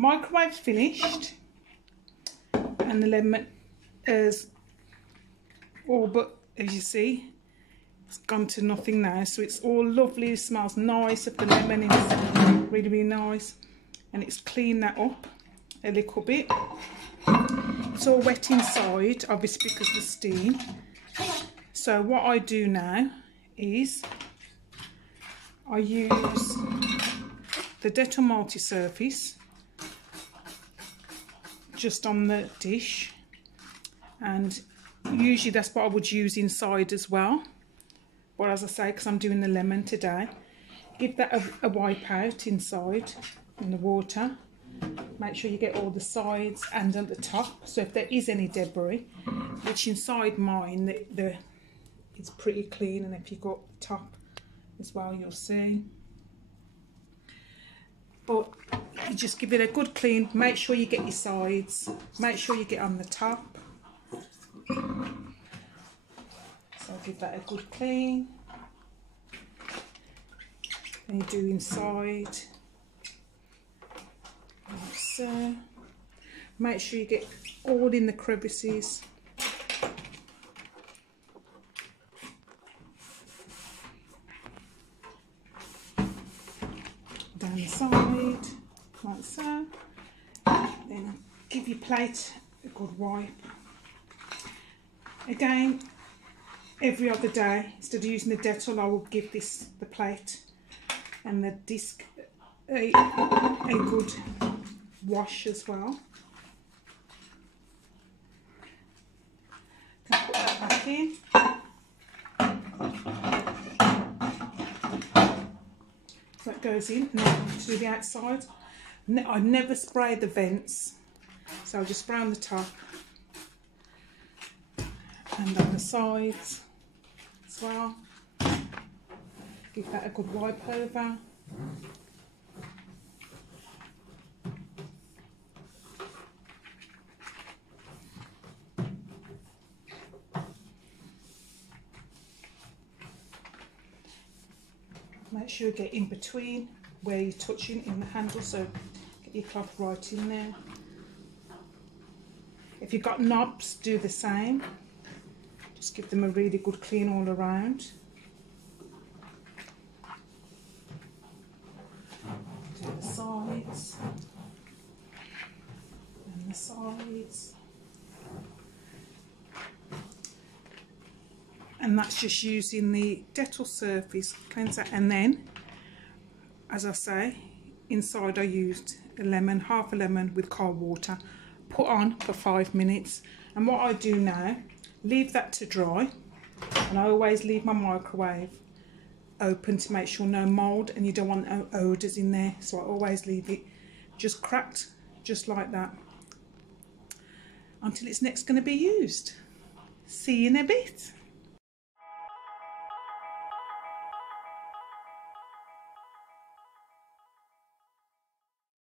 Microwave's finished, and the lemon is all but, as you see, it's gone to nothing now. So it's all lovely, it smells nice of the lemon, it's really, really nice. And it's cleaned that up a little bit. It's all wet inside, obviously because of the steam. So what I do now is I use the Dettol multi-surface just on the dish, and usually that's what I would use inside as well, but as I say, because I'm doing the lemon today, give that a wipe out inside in the water. Make sure you get all the sides and at the top, so if there is any debris, which inside mine it's pretty clean, and if you got the top as well, you'll see. But you just give it a good clean, make sure you get your sides, make sure you get on the top. So I'll give that a good clean. And you do inside, like so. Make sure you get all in the crevices. Down the side, like so. Then give your plate a good wipe. Again, every other day, instead of using the Dettol, I will give the plate and the disc a good wash as well. Can put that back in. That goes in. Now to do the outside, I never spray the vents, so I'll just spray on the top and on the sides as well. Give that a good wipe over. Make sure you get in between where you're touching in the handle, so get your cloth right in there. If you've got knobs, do the same. Just give them a really good clean all around. Do the sides and the sides. And that's just using the Dettol surface cleanser. And then, as I say, inside I used a lemon, half a lemon with cold water, put on for 5 minutes. And what I do now, leave that to dry, and I always leave my microwave open to make sure no mould, and you don't want no odours in there, so I always leave it just cracked, just like that, until it's next going to be used. See you in a bit.